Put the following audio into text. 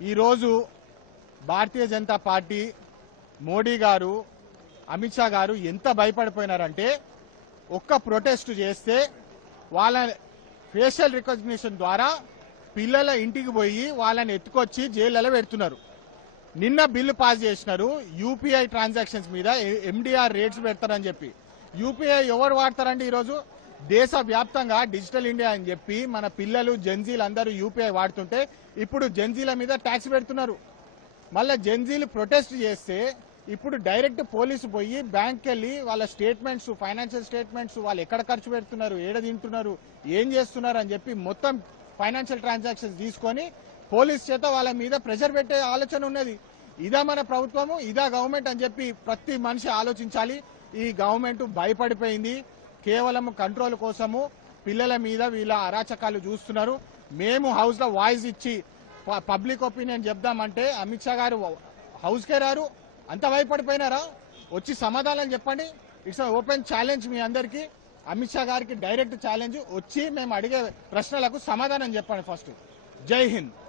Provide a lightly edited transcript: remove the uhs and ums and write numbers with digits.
ఈరోజు భారతీయ జనతా పార్టీ మోడీ గారు అమిత్ షా గారు ఎంత భయపడిపోయినారంటే ఒక్క ప్రొటెస్ట్ చేస్తే వాళ్ళ ఫేషియల్ రికగ్నిషన్ ద్వారా పిల్లల ఇంటికి పోయి వాళ్ళని ఎత్తుకొచ్చి జైళ్ళలో పెడుతున్నారు. నిన్న బిల్లు పాస్ చేసినారు యూపీఐ ట్రాన్సాక్షన్స్ మీద ఎండిఆర్ రేట్స్ పెడతారని చెప్పి. యూపీఐ ఎవరు వాడతారండి? ఈరోజు దేశవ్యాప్తంగా డిజిటల్ ఇండియా అని చెప్పి మన పిల్లలు జెన్జీలు అందరూ యూపీఐ వాడుతుంటే ఇప్పుడు జెన్జీల మీద ట్యాక్స్ పెడుతున్నారు. మళ్ళీ జెన్జీలు ప్రొటెస్ట్ చేస్తే ఇప్పుడు డైరెక్ట్ పోలీసు పోయి బ్యాంక్కి వెళ్ళి వాళ్ళ స్టేట్మెంట్స్, ఫైనాన్షియల్ స్టేట్మెంట్స్, వాళ్ళు ఎక్కడ ఖర్చు పెడుతున్నారు, ఏడ తింటున్నారు, ఏం చేస్తున్నారు అని చెప్పి మొత్తం ఫైనాన్షియల్ ట్రాన్సాక్షన్స్ తీసుకొని పోలీస్ చేత వాళ్ళ మీద ప్రెషర్ పెట్టే ఆలోచన ఉన్నది. ఇదా మన ప్రభుత్వము, ఇదా గవర్నమెంట్ అని చెప్పి ప్రతి మనిషి ఆలోచించాలి. ఈ గవర్నమెంట్ భయపడిపోయింది. కేవలం కంట్రోల్ కోసము పిల్లల మీద వీళ్ళ అరాచకాలు చూస్తున్నారు. మేము హౌస్ లో వాయిస్ ఇచ్చి పబ్లిక్ ఒపీనియన్ చెప్దామంటే అమిత్ షా గారు హౌస్కే రారు. అంత భయపడిపోయినారా? వచ్చి సమాధానం చెప్పండి. ఇట్స్ ఓపెన్ ఛాలెంజ్ మీ అందరికీ. అమిత్ షా గారికి డైరెక్ట్ ఛాలెంజ్. వచ్చి మేము అడిగే ప్రశ్నలకు సమాధానం చెప్పండి ఫస్ట్. జై హింద్.